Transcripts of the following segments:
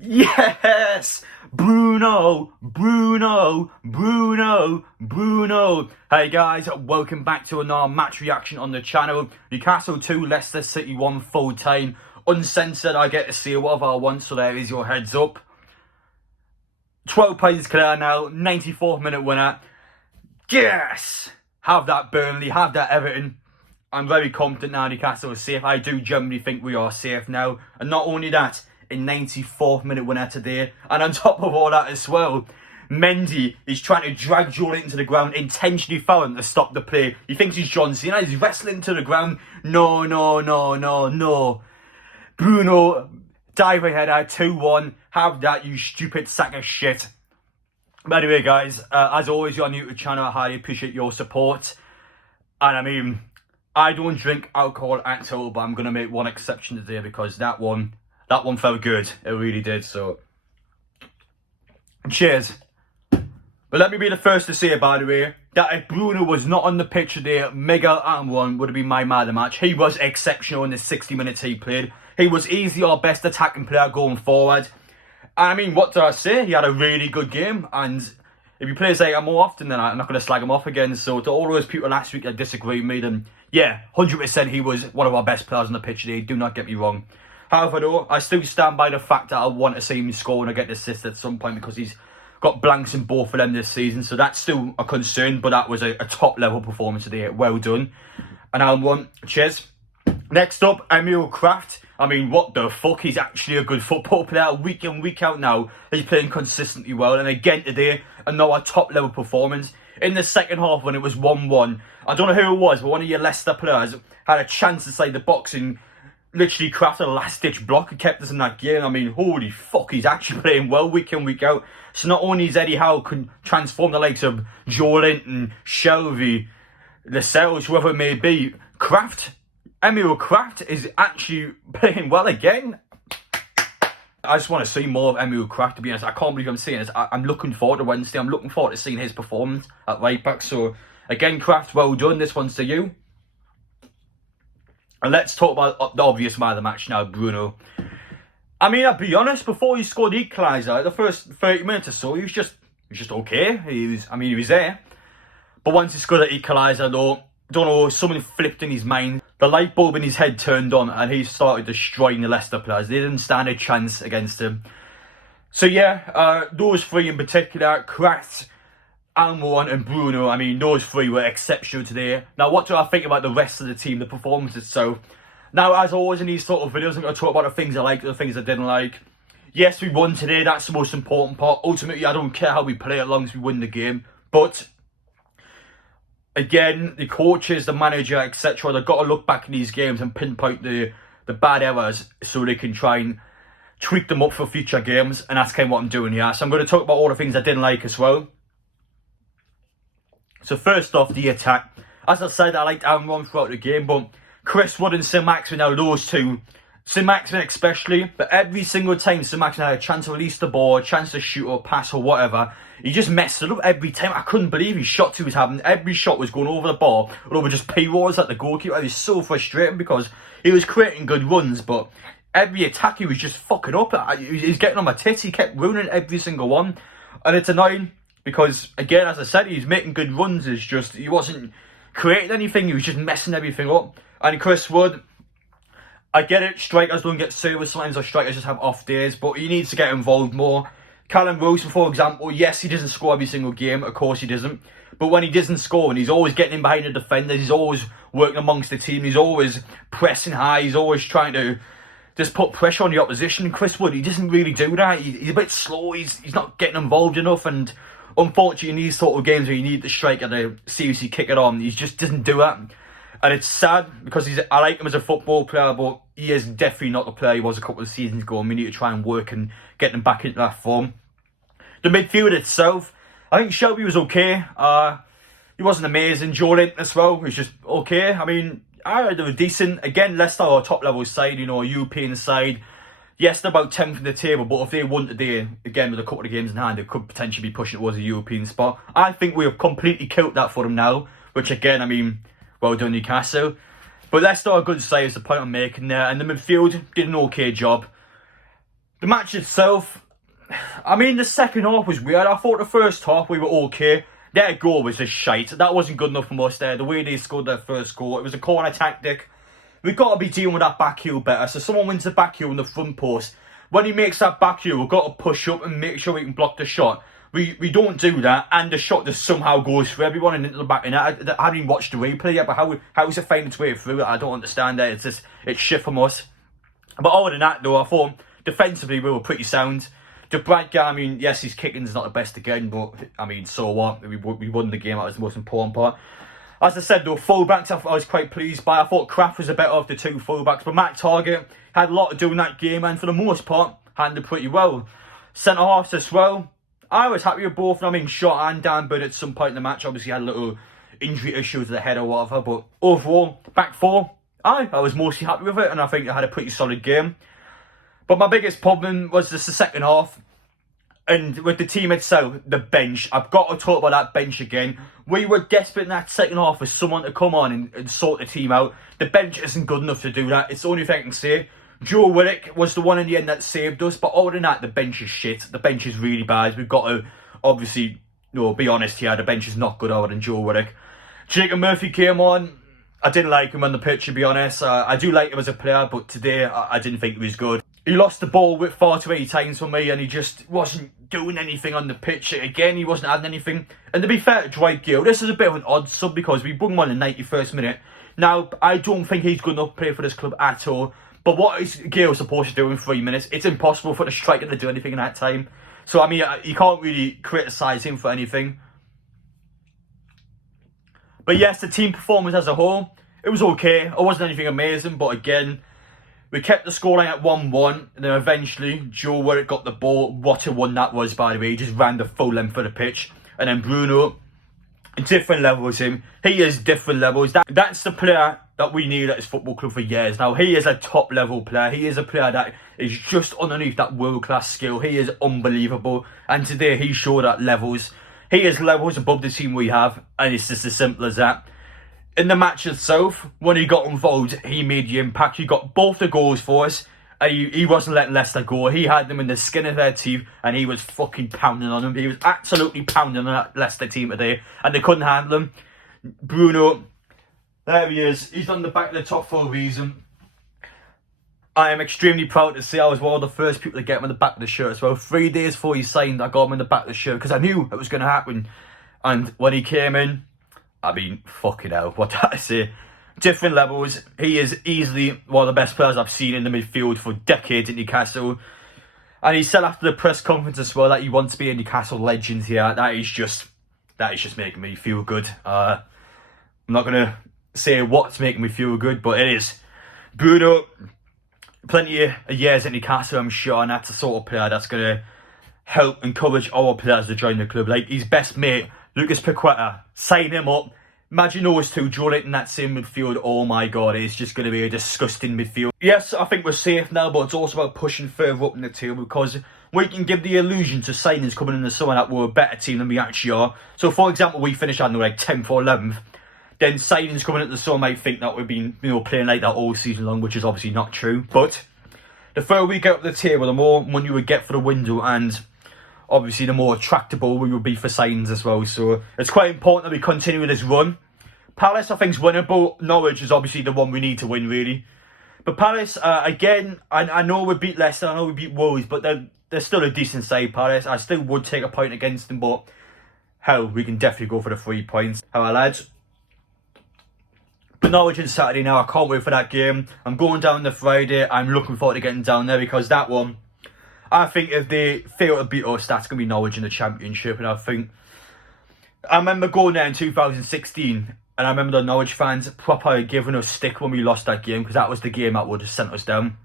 Yes! Bruno! Hey guys, welcome back to another match reaction on the channel. Newcastle 2, Leicester City 1 full time. Uncensored, I get to see whatever I want, so there is your heads up. 12 players clear now, 94th minute winner. Yes! Have that Burnley, have that Everton. I'm very confident now Newcastle is safe. I do generally think we are safe now. And not only that, a 94th minute winner today. And on top of all that as well, Mendy is trying to drag Joel into the ground, intentionally fouling to stop the play. He thinks he's John Cena, he's wrestling to the ground. No. Bruno, dive ahead, 2-1. Have that, you stupid sack of shit. But anyway, guys, as always, you're new to the channel. I highly appreciate your support. And I mean, I don't drink alcohol at all, but I'm going to make one exception today because that one felt good. It really did. So, cheers. But let me be the first to say, by the way, that if Bruno was not on the pitch today, Miguel Almiron would have been my man of the match. He was exceptional in the 60 minutes he played. He was easily our best attacking player going forward. I mean, what did I say? He had a really good game. And if he plays like more often, then I'm not going to slag him off again. So to all those people last week that disagree with me, then yeah, 100% he was one of our best players on the pitch today. Do not get me wrong. However, though, I still stand by the fact that I want to see him score and I get assist at some point because he's got blanks in both of them this season. So that's still a concern, but that was a top-level performance today. Well done. And Almiron, cheers. Next up, Emil Kraft. I mean, what the fuck? He's actually a good football player week in, week out now. He's playing consistently well. And again today, another top-level performance. In the second half when it was 1-1, I don't know who it was, but one of your Leicester players had a chance inside the box and literally crafted a last-ditch block and kept us in that game. I mean, holy fuck, he's actually playing well week in, week out. So not only is Eddie Howe can transform the likes of Joelinton, Shelby, Lascelles, whoever it may be, Emil Kraft is actually playing well again. I just want to see more of Emil Kraft, to be honest. I can't believe I'm saying this. I'm looking forward to Wednesday. I'm looking forward to seeing his performance at right back. So, again, Kraft, well done. This one's to you. And let's talk about the obvious man of the match now, Bruno. I mean, I'll be honest, before he scored the equaliser, the first 30 minutes or so, he was just okay. He was there. But once he scored the equaliser, though, don't know, something flipped in his mind. The light bulb in his head turned on and he started destroying the Leicester players. They didn't stand a chance against him. So yeah, those three in particular, Kraft, Almiron and Bruno, I mean, those three were exceptional today. Now, what do I think about the rest of the team, the performance itself? Now, as always in these sort of videos, I'm going to talk about the things I liked and the things I didn't like. Yes, we won today. That's the most important part. Ultimately, I don't care how we play as long as we win the game. But again, the coaches, the manager, etc., they've got to look back in these games and pinpoint the bad errors so they can try and tweak them up for future games. And that's kind of what I'm doing here. So I'm going to talk about all the things I didn't like as well. So first off, the attack. As I said, I liked Almiron throughout the game, but Chris Wood and St-Maximin, now those two, St-Maximin especially, but every single time St-Maximin had a chance to release the ball, a chance to shoot or pass or whatever, he just messed it up every time. I couldn't believe his shots he was having. Every shot was going over the ball, or over just P-rolls at the goalkeeper. It was so frustrating because he was creating good runs, but every attack he was just fucking up. He was getting on my tits. He kept ruining every single one. And it's annoying because, again, as I said, he was making good runs. It's just, he wasn't creating anything. He was just messing everything up. And Chris Wood, I get it, strikers don't get service sometimes, or strikers just have off days, but he needs to get involved more. Callum Wilson, for example, yes, he doesn't score every single game, of course he doesn't, but when he doesn't score and he's always getting in behind the defenders, he's always working amongst the team, he's always pressing high, he's always trying to just put pressure on the opposition. And Chris Wood, he doesn't really do that. He's a bit slow, he's not getting involved enough, and unfortunately in these sort of games where you need the striker to seriously kick it on, he just doesn't do that. And it's sad because I like him as a football player, but he is definitely not the player he was a couple of seasons ago, and we need to try and work and get him back into that form. The midfield itself, I think Shelby was okay. He wasn't amazing. Joelinton as well was just okay. I mean, they were decent. Again, Leicester are a top-level side, you know, a European side. Yes, they're about 10th in the table, but if they won today, again, with a couple of games in hand, they could potentially be pushing towards a European spot. I think we have completely killed that for them now, which again, I mean, well done Newcastle. But Leicester are a good side is the point I'm making there. And the midfield did an okay job. The match itself, I mean, the second half was weird. I thought the first half we were okay. Their goal was just shite. That wasn't good enough from us there. The way they scored their first goal, it was a corner tactic. We've got to be dealing with that back heel better. So someone wins the back heel in the front post. When he makes that back heel, we've got to push up and make sure we can block the shot. We don't do that, and the shot just somehow goes through everyone and into the back. And I haven't even watched the replay yet, but how is it finding its way through it? I don't understand that. It's shit from us. But other than that, though, I thought defensively we were pretty sound. The Brad guy, I mean, yes, his kicking's not the best again, but I mean, so what? We won the game. That was the most important part. As I said, though, fullbacks I was quite pleased by. I thought Kraft was a better of the two fullbacks, but Matt Target had a lot to do in that game, and for the most part, handled pretty well. Centre halves as well. I was happy with both. I mean, Shot and Dan Bird at some point in the match obviously had little injury issues with the head or whatever, but overall, back four, I was mostly happy with it, and I think I had a pretty solid game. But my biggest problem was just the second half. And with the team itself, the bench. I've got to talk about that bench again. We were desperate in that second half for someone to come on and sort the team out. The bench isn't good enough to do that. It's the only thing I can say. Joe Willock was the one in the end that saved us. But other than that, the bench is shit. The bench is really bad. We've got to, obviously, be honest here. The bench is not good other than Joe Willock. Jacob Murphy came on. I didn't like him on the pitch, to be honest. I do like him as a player, but today I didn't think he was good. He lost the ball with far too many times for me, and he just wasn't doing anything on the pitch. Again, he wasn't adding anything. And to be fair to Dwight Gill, this is a bit of an odd sub because we brought him on in the 91st minute. Now, I don't think he's good enough to play for this club at all. But what is Gill supposed to do in 3 minutes? It's impossible for the striker to do anything in that time. So, I mean, you can't really criticise him for anything. But yes, the team performance as a whole, it was okay. It wasn't anything amazing, but again, we kept the scoreline at 1-1, and then eventually Joe Willock got the ball. What a one that was, by the way. He just ran the full length of the pitch. And then Bruno, different levels him. He is different levels. That's the player that we need at this football club for years now. He is a top level player. He is a player that is just underneath that world class skill. He is unbelievable. And today he showed at levels. He is levels above the team we have. And it's just as simple as that. In the match itself, when he got involved, he made the impact. He got both the goals for us. He wasn't letting Leicester go. He had them in the skin of their teeth, and he was fucking pounding on them. He was absolutely pounding on that Leicester team today, and they couldn't handle him. Bruno, there he is. He's on the back of the top for a reason. I am extremely proud to say I was one of the first people to get him on the back of the shirt as well. 3 days before he signed, I got him on the back of the shirt because I knew it was going to happen. And when he came in, I mean, fucking hell, what did I say? Different levels. He is easily one of the best players I've seen in the midfield for decades in Newcastle. And he said after the press conference as well that he wants to be a Newcastle legend here. That is just making me feel good. I'm not going to say what's making me feel good, but it is. Bruno, plenty of years at Newcastle, I'm sure, and that's the sort of player that's going to help encourage our players to join the club. Like his best mate, Lucas Paqueta, sign him up. Imagine those two joining in that same midfield. Oh my god, it's just going to be a disgusting midfield. Yes, I think we're safe now, but it's also about pushing further up in the table because we can give the illusion to signings coming in the summer that we're a better team than we actually are. So, for example, we finish, I don't know, like 10th or 11th. Then signings coming in the summer might think that we've been, playing like that all season long, which is obviously not true. But the further we get up the table, the more money we get for the window, and obviously the more attractable we will be for signings as well. So it's quite important that we continue with this run. Palace, I think, is winnable. Norwich is obviously the one we need to win, really. But Palace, again, I know we beat Leicester, I know we beat Wolves, but they're still a decent side, Palace. I still would take a point against them, but hell, we can definitely go for the 3 points. Alright, lads. But Norwich on Saturday now, I can't wait for that game. I'm going down the Friday. I'm looking forward to getting down there because that one, I think if they fail to beat us, that's going to be Norwich in the Championship. And I remember going there in 2016, and I remember the Norwich fans proper giving us stick when we lost that game, because that was the game that would have sent us down.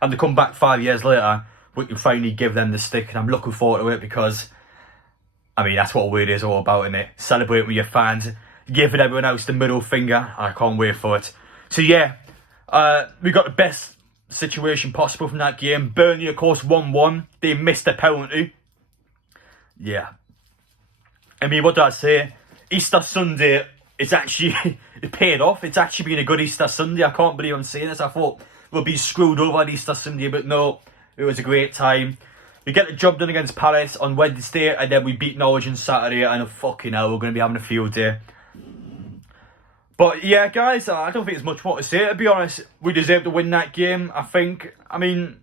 And to come back 5 years later, we can finally give them the stick, and I'm looking forward to it because, I mean, that's what Wade is all about, isn't it? Celebrating with your fans, giving everyone else the middle finger. I can't wait for it. So yeah, we got the best situation possible from that game. Burnley, of course, 1-1. They missed a penalty. Yeah. I mean, what do I say? Easter Sunday, it's actually it paid off. It's actually been a good Easter Sunday. I can't believe I'm saying this. I thought we'll be screwed over on Easter Sunday, but no. It was a great time. We get the job done against Palace on Wednesday, and then we beat Norwich on Saturday, and fucking hell, we're going to be having a field day. But yeah, guys, I don't think there's much more to say, to be honest. We deserved to win that game, I think. I mean,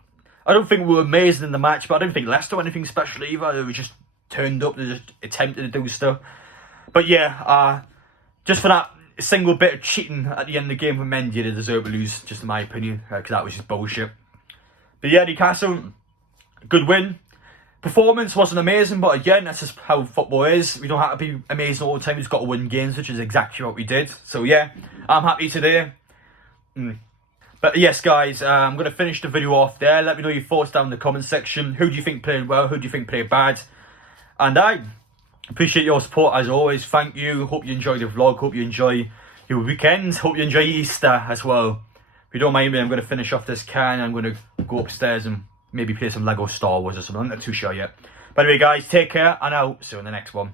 I don't think we were amazing in the match, but I don't think Leicester were anything special either. They just turned up, they just attempted to do stuff. But yeah, just for that single bit of cheating at the end of the game for Mendy, they deserve to lose, just in my opinion, because that was just bullshit. But yeah, Newcastle, good win. Performance wasn't amazing, but again, that's just how football is. We don't have to be amazing all the time. We've got to win games, which is exactly what we did. So yeah, I'm happy today. But yes, guys, I'm going to finish the video off there. Let me know your thoughts down in the comment section. Who do you think played well? Who do you think played bad? And I appreciate your support as always. Thank you. Hope you enjoy the vlog. Hope you enjoy your weekends. Hope you enjoy Easter as well. If you don't mind me, I'm going to finish off this can. I'm going to go upstairs and maybe play some Lego Star Wars or something. I'm not too sure yet. But anyway, guys, take care, and I'll see you in the next one.